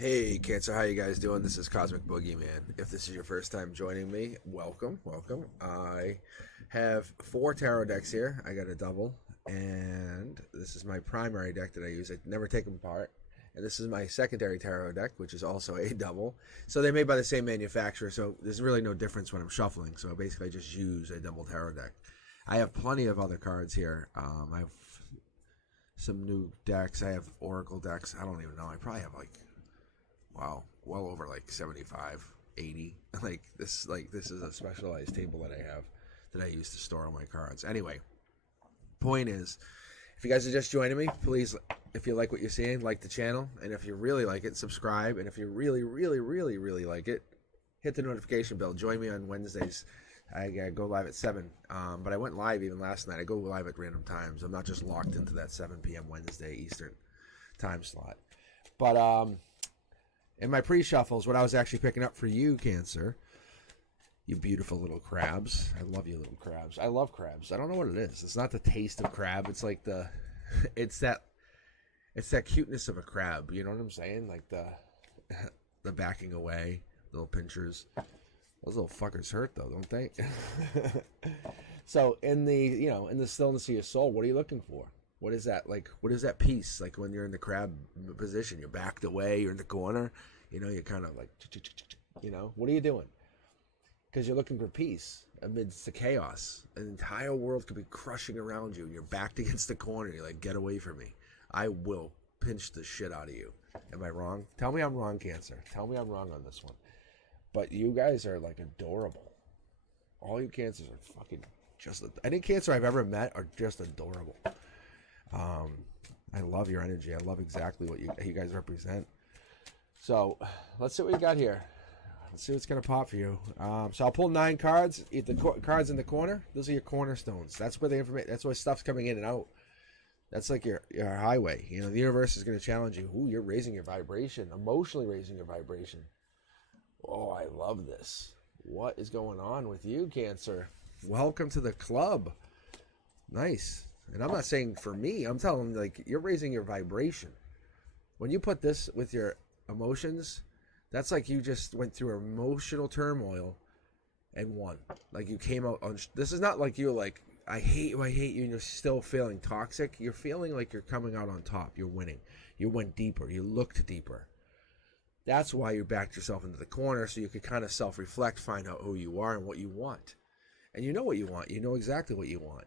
Hey Cancer, how you guys doing? This is Cosmic Boogeyman. If this is your first time joining me, welcome. I have 4 tarot decks here. I got a double, and this is my primary deck that I use. I never take them apart. And this is my secondary tarot deck, which is also a double. So they're made by the same manufacturer, so there's really no difference when I'm shuffling. So basically I just use a double tarot deck. I have plenty of other cards here. I have some new decks. I have Oracle decks. I don't even know. I probably have wow, well over 75, 80. This is a specialized table that I have that I use to store all my cards. Anyway, point is, if you guys are just joining me, please, if you like what you're seeing, like the channel, and if you really like it, subscribe, and if you really like it, hit the notification bell. Join me on Wednesdays. I go live at 7, but I went live even last night. I go live at random times. I'm not just locked into that 7 p.m. Wednesday Eastern time slot. But in my pre-shuffles, what I was actually picking up for you, Cancer, you beautiful little crabs. I love you little crabs. I love crabs. I don't know what it is. It's not the taste of crab. It's like it's that cuteness of a crab. You know what I'm saying? Like the backing away, little pinchers. Those little fuckers hurt though, don't they? So in the stillness of your soul, what are you looking for? What is that like? What is that peace like when you're in the crab position? You're backed away. You're in the corner. You're kind of like, what are you doing? Because you're looking for peace amidst the chaos. An entire world could be crushing around you, and you're backed against the corner. You're like, get away from me. I will pinch the shit out of you. Am I wrong? Tell me I'm wrong, Cancer. Tell me I'm wrong on this one. But you guys are adorable. All you Cancers are fucking just. Any Cancer I've ever met are just adorable. I love your energy. I love exactly what you guys represent. So let's see what we got here. Let's see what's gonna pop for you. So I'll pull 9 cards. The cards in the corner. Those are your cornerstones. That's where the information. That's where stuff's coming in and out. That's like your highway. The universe is gonna challenge you. Ooh, you're raising your vibration, emotionally raising your vibration. Oh, I love this. What is going on with you, Cancer? Welcome to the club. Nice. And I'm not saying for me, I'm telling them, you're raising your vibration. When you put this with your emotions, that's like you just went through emotional turmoil and won. Like you came out on, this is not like you're like, I hate you, and you're still feeling toxic. You're feeling like you're coming out on top. You're winning. You went deeper. You looked deeper. That's why you backed yourself into the corner, so you could kind of self-reflect, find out who you are and what you want. And you know what you want. You know exactly what you want.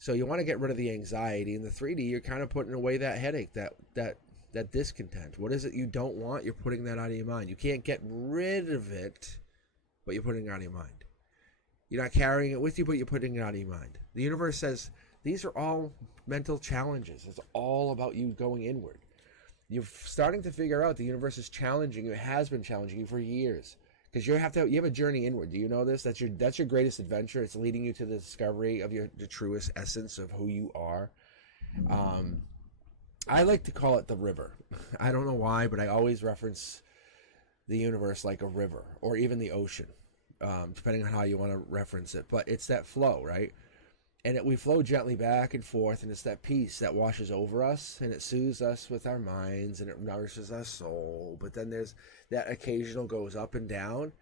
So you want to get rid of the anxiety. In the 3D, you're kind of putting away that headache, that discontent. What is it you don't want? You're putting that out of your mind. You can't get rid of it, but you're putting it out of your mind. You're not carrying it with you, but you're putting it out of your mind. The universe says these are all mental challenges. It's all about you going inward. You're starting to figure out the universe is challenging you. It has been challenging you for years. Because you have a journey inward. Do you know this? That's your greatest adventure. It's leading you to the discovery of the truest essence of who you are. I like to call it the river. I don't know why, but I always reference the universe like a river or even the ocean, depending on how you want to reference it. But it's that flow, right? And we flow gently back and forth, and it's that peace that washes over us, and it soothes us with our minds, and it nourishes our soul. But then there's that occasional goes up and down.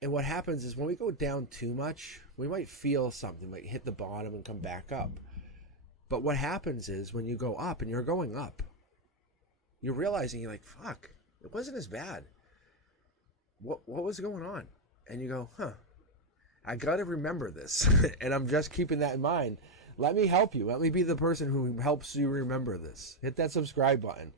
And what happens is when we go down too much, we might feel something, might hit the bottom and come back up. But what happens is when you go up, and you're going up, you're realizing, you're like, fuck, it wasn't as bad. What was going on? And you go, I got to remember this, and I'm just keeping that in mind. Let me help you. Let me be the person who helps you remember this. Hit that subscribe button,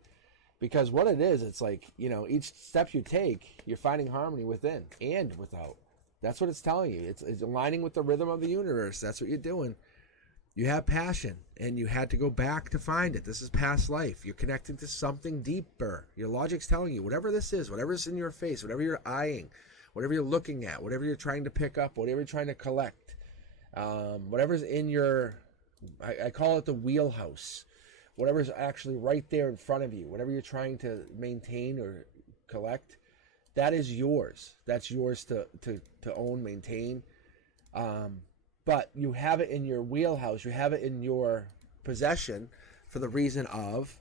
because what it is, it's like, each step you take, you're finding harmony within and without. That's what it's telling you. It's aligning with the rhythm of the universe. That's what you're doing. You have passion, and you had to go back to find it. This is past life. You're connecting to something deeper. Your logic's telling you, whatever this is, whatever's in your face, whatever you're eyeing, whatever you're looking at, whatever you're trying to pick up, whatever you're trying to collect, whatever's in your, I call it the wheelhouse, whatever's actually right there in front of you, whatever you're trying to maintain or collect, that is yours. That's yours to own, maintain. But you have it in your wheelhouse, you have it in your possession for the reason of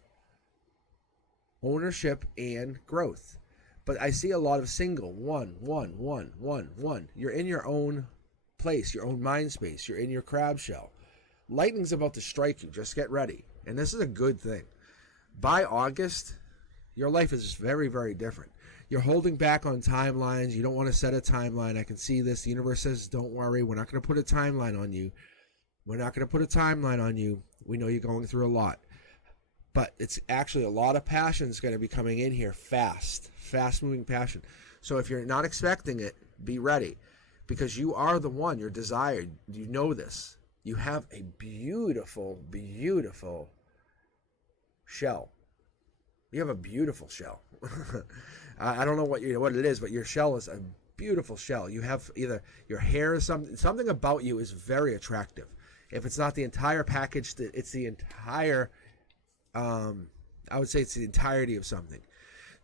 ownership and growth. But I see a lot of single, one, one, one, one, one. You're in your own place, your own mind space. You're in your crab shell. Lightning's about to strike you. Just get ready. And this is a good thing. By August, your life is very, very different. You're holding back on timelines. You don't want to set a timeline. I can see this. The universe says, don't worry. We're not going to put a timeline on you. We're not going to put a timeline on you. We know you're going through a lot. But it's actually a lot of passion is going to be coming in here fast. Fast-moving passion. So if you're not expecting it, be ready. Because you are the one. You're desired. You know this. You have a beautiful, beautiful shell. You have a beautiful shell. I don't know what it is, but your shell is a beautiful shell. You have either your hair is something about you is very attractive. If it's not the entire package, it's the entire, I would say it's the entirety of something.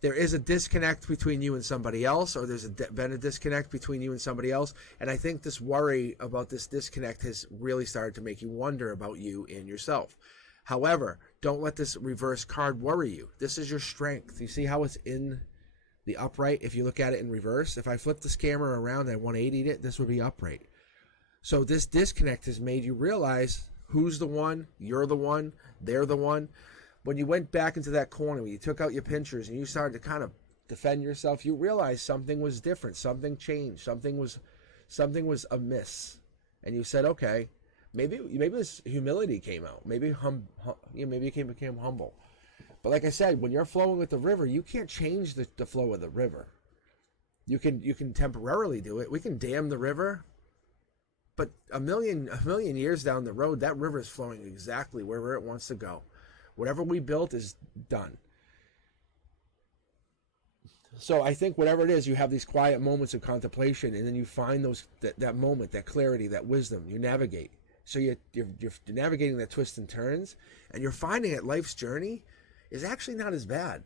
There is a disconnect between you and somebody else, or there's been a disconnect between you and somebody else. And I think this worry about this disconnect has really started to make you wonder about you and yourself. However, don't let this reverse card worry you. This is your strength. You see how it's in the upright? If you look at it in reverse, if I flip this camera around and I 180'd it, this would be upright. So this disconnect has made you realize who's the one, you're the one, they're the one. When you went back into that corner, when you took out your pinchers and you started to kind of defend yourself, you realized something was different, something changed, something was amiss. And you said, okay, maybe this humility came out. Maybe you became humble. But like I said, when you're flowing with the river, you can't change the flow of the river. You can temporarily do it. We can dam the river, but a million years down the road, that river is flowing exactly wherever it wants to go. Whatever we built is done. So I think whatever it is, you have these quiet moments of contemplation, and then you find that moment, that clarity, that wisdom. You navigate. So you're navigating that twists and turns, and you're finding that life's journey is actually not as bad.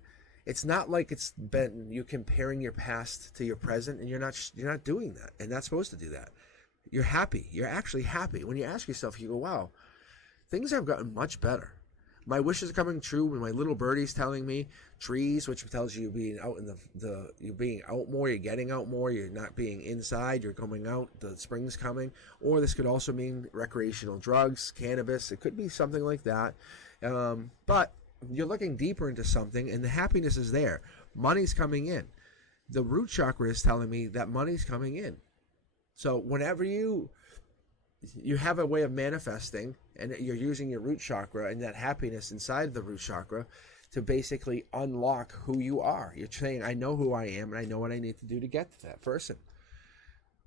It's not like it's been you comparing your past to your present, and you're not doing that, and not supposed to do that. You're happy. You're actually happy. When you ask yourself, you go, wow, things have gotten much better. My wishes are coming true when my little birdie's telling me, trees, which tells you you're being out in you're being out more, you're getting out more, you're not being inside, you're coming out, the spring's coming. Or this could also mean recreational drugs, cannabis, it could be something like that. But you're looking deeper into something, and the happiness is there. Money's coming in. The root chakra is telling me that money's coming in. So whenever you have a way of manifesting, and you're using your root chakra and that happiness inside the root chakra to basically unlock who you are. You're saying, I know who I am, and I know what I need to do to get to that person.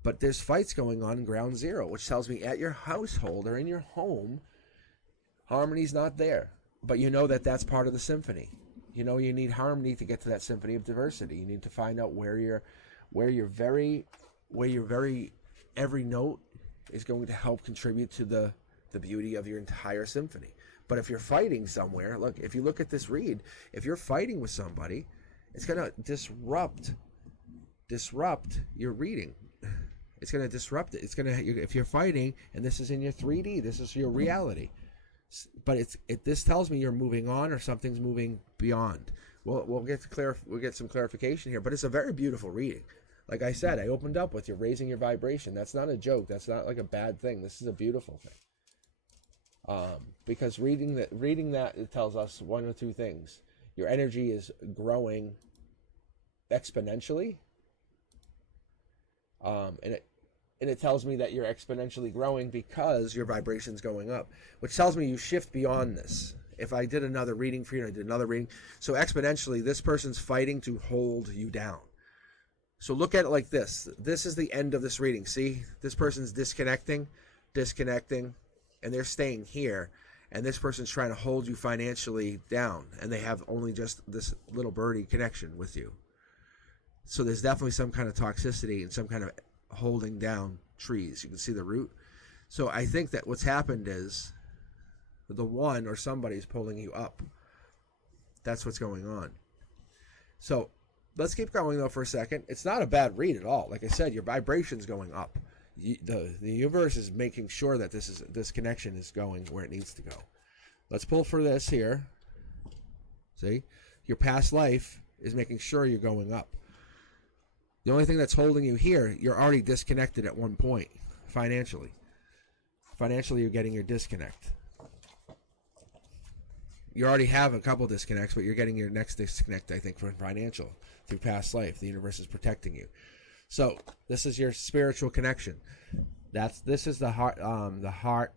But there's fights going on in ground zero, which tells me at your household or in your home, harmony's not there. But you know that that's part of the symphony. You know you need harmony to get to that symphony of diversity. You need to find out where every note is going to help contribute to the beauty of your entire symphony. But if you're fighting somewhere, look, if you look at this read, if you're fighting with somebody, it's going to disrupt your reading. It's going to disrupt it. It's going to, if you're fighting, and this is in your 3D, this is your reality. But this tells me you're moving on, or something's moving beyond. We'll get some clarification here, but it's a very beautiful reading. Like I said, I opened up with you're raising your vibration. That's not a joke. That's not like a bad thing. This is a beautiful thing. Because reading that, it tells us one or two things. Your energy is growing exponentially. And it tells me that you're exponentially growing because your vibration's going up, which tells me you shift beyond this. If I did another reading for you, and I did another reading, so exponentially, this person's fighting to hold you down. So look at it like this. This is the end of this reading. See, this person's disconnecting, and they're staying here. And this person's trying to hold you financially down, and they have only just this little birdie connection with you. So there's definitely some kind of toxicity and some kind of holding down trees. You can see the root. So I think that what's happened is the one or somebody's pulling you up. That's what's going on. So let's keep going though for a second. It's not a bad read at all. Like I said, your vibration's going up. The universe is making sure that this connection is going where it needs to go. Let's pull for this here. See, your past life is making sure you're going up. The only thing that's holding you here, you're already disconnected at one point financially. Financially, you're getting your disconnect. You already have a couple disconnects, but you're getting your next disconnect, I think, from financial through past life. The universe is protecting you. So this is your spiritual connection. This is the heart,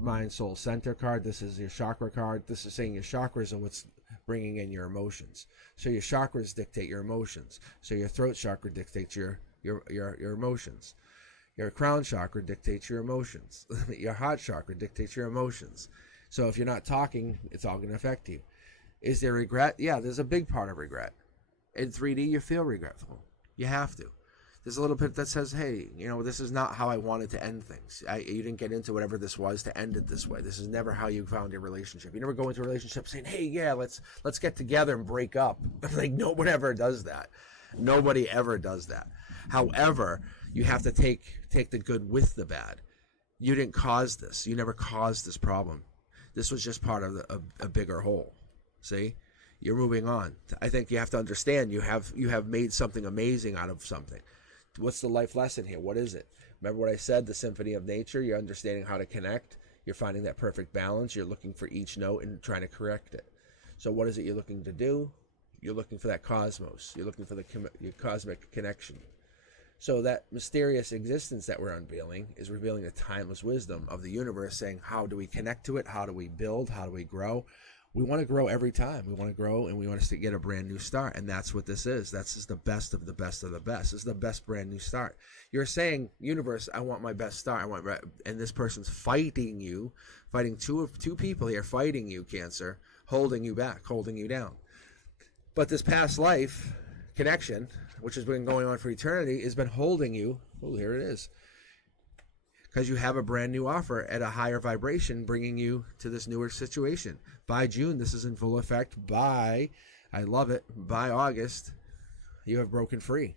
mind, soul center card. This is your chakra card. This is saying your chakras are what's bringing in your emotions. So your chakras dictate your emotions. So your throat chakra dictates your emotions. Your crown chakra dictates your emotions. Your heart chakra dictates your emotions. So if you're not talking, it's all going to affect you. Is there regret? Yeah, there's a big part of regret. In 3D, you feel regretful. You have to. There's a little bit that says, hey, this is not how I wanted to end things. You didn't get into whatever this was to end it this way. This is never how you found your relationship. You never go into a relationship saying, hey, yeah, let's get together and break up. Like, no one ever does that. Nobody ever does that. However, you have to take the good with the bad. You didn't cause this. You never caused this problem. This was just part of a bigger whole. See? You're moving on. I think you have to understand you have made something amazing out of something. What's the life lesson here? What is it? Remember what I said, the symphony of nature? You're understanding how to connect. You're finding that perfect balance. You're looking for each note and trying to correct it. So what is it you're looking to do? You're looking for that cosmos. You're looking for your cosmic connection. So that mysterious existence that we're unveiling is revealing the timeless wisdom of the universe, saying, how do we connect to it? How do we build? How do we grow? We want to grow every time. We want to grow, and we want to get a brand new start. And that's what this is. That's just the best of the best of the best. This is the best brand new start. You're saying, universe, I want my best start. And this person's fighting you, fighting two people here, fighting you, Cancer, holding you back, holding you down. But this past life connection, which has been going on for eternity, has been holding you. Oh, here it is. Because you have a brand new offer at a higher vibration, bringing you to this newer situation. By June, this is in full effect. I love it, by August, you have broken free.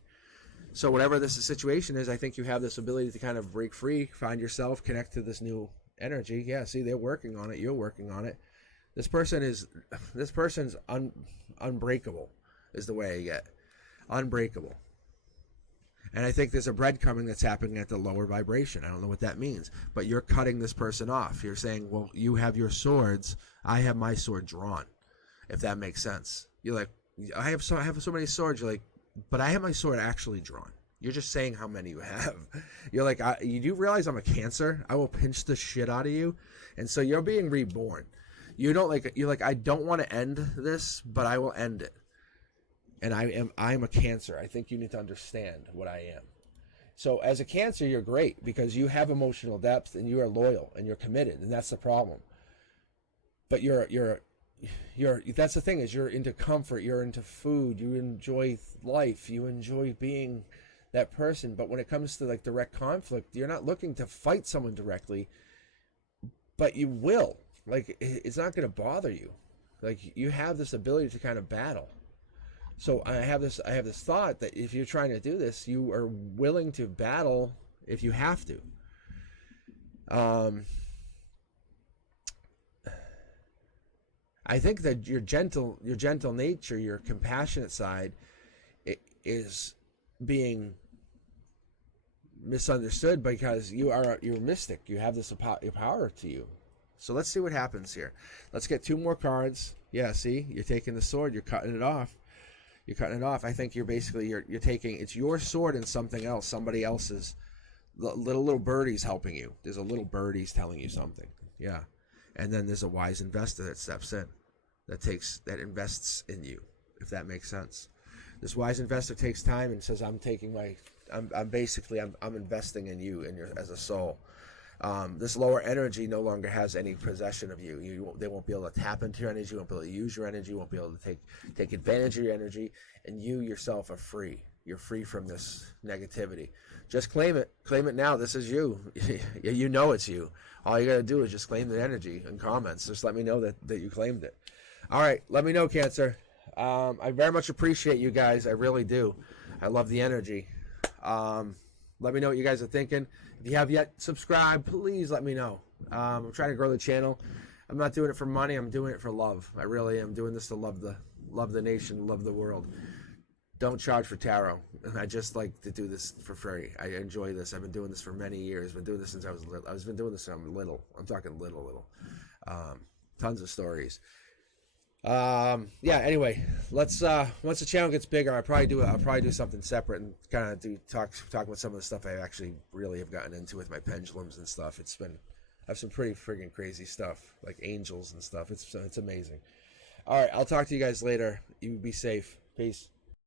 So whatever this situation is, I think you have this ability to kind of break free, find yourself, connect to this new energy. Yeah, see, they're working on it. You're working on it. This person's unbreakable, is the way I get. Unbreakable. And I think there's a breadcrumbing that's happening at the lower vibration. I don't know what that means, but you're cutting this person off. You're saying, well, you have your swords, I have my sword drawn, if that makes sense. You're like, I have so many swords. You're like, but I have my sword actually drawn. You're just saying how many you have. You're like, you do realize I'm a Cancer? I will pinch the shit out of you. And so you're being reborn. You're like, I don't want to end this, but I will end it. And I'm a Cancer. I think you need to understand what I am. So as a Cancer, you're great because you have emotional depth and you are loyal and you're committed, and that's the problem. But that's the thing, is you're into comfort, you're into food, you enjoy life, you enjoy being that person. But when it comes to like direct conflict, you're not looking to fight someone directly, but you will. Like, it's not going to bother you. Like, you have this ability to kind of battle. So I have this thought that if you're trying to do this, you are willing to battle if you have to. I think that your gentle nature, your compassionate side, is being misunderstood because you're a mystic. You have this power to you. So let's see what happens here. Let's get two more cards. Yeah, see, you're taking the sword, you're cutting it off. You're cutting it off. I think you're taking, it's your sword and something else, somebody else's. Little birdie's helping you. There's a little birdie's telling you something. Yeah. And then there's a wise investor that steps in, that invests in you, if that makes sense. This wise investor takes time and says, I'm investing in you as a soul. This lower energy no longer has any possession of you. They won't be able to tap into your energy. You won't be able to use your energy. You won't be able to take advantage of your energy. And you yourself are free. You're free from this negativity. Just claim it. Claim it now. This is you. You know it's you. All you got to do is just claim the energy in comments. Just let me know that you claimed it. All right. Let me know, Cancer. I very much appreciate you guys. I really do. I love the energy. Let me know what you guys are thinking. If you have yet subscribed, please let me know. I'm trying to grow the channel. I'm not doing it for money. I'm doing it for love. I really am doing this to love the nation, love the world. don't charge for tarot. And I just like to do this for free. I enjoy this. I've been doing this for many years. Been doing this since I was little. I've been doing this since I'm little. I'm talking little. Tons of stories. Yeah. Anyway, let's once the channel gets bigger, I'll probably do something separate and kind of talk about some of the stuff I actually really have gotten into with my pendulums and stuff. I have some pretty friggin' crazy stuff, like angels and stuff. It's amazing. All right, I'll talk to you guys later. You be safe. Peace.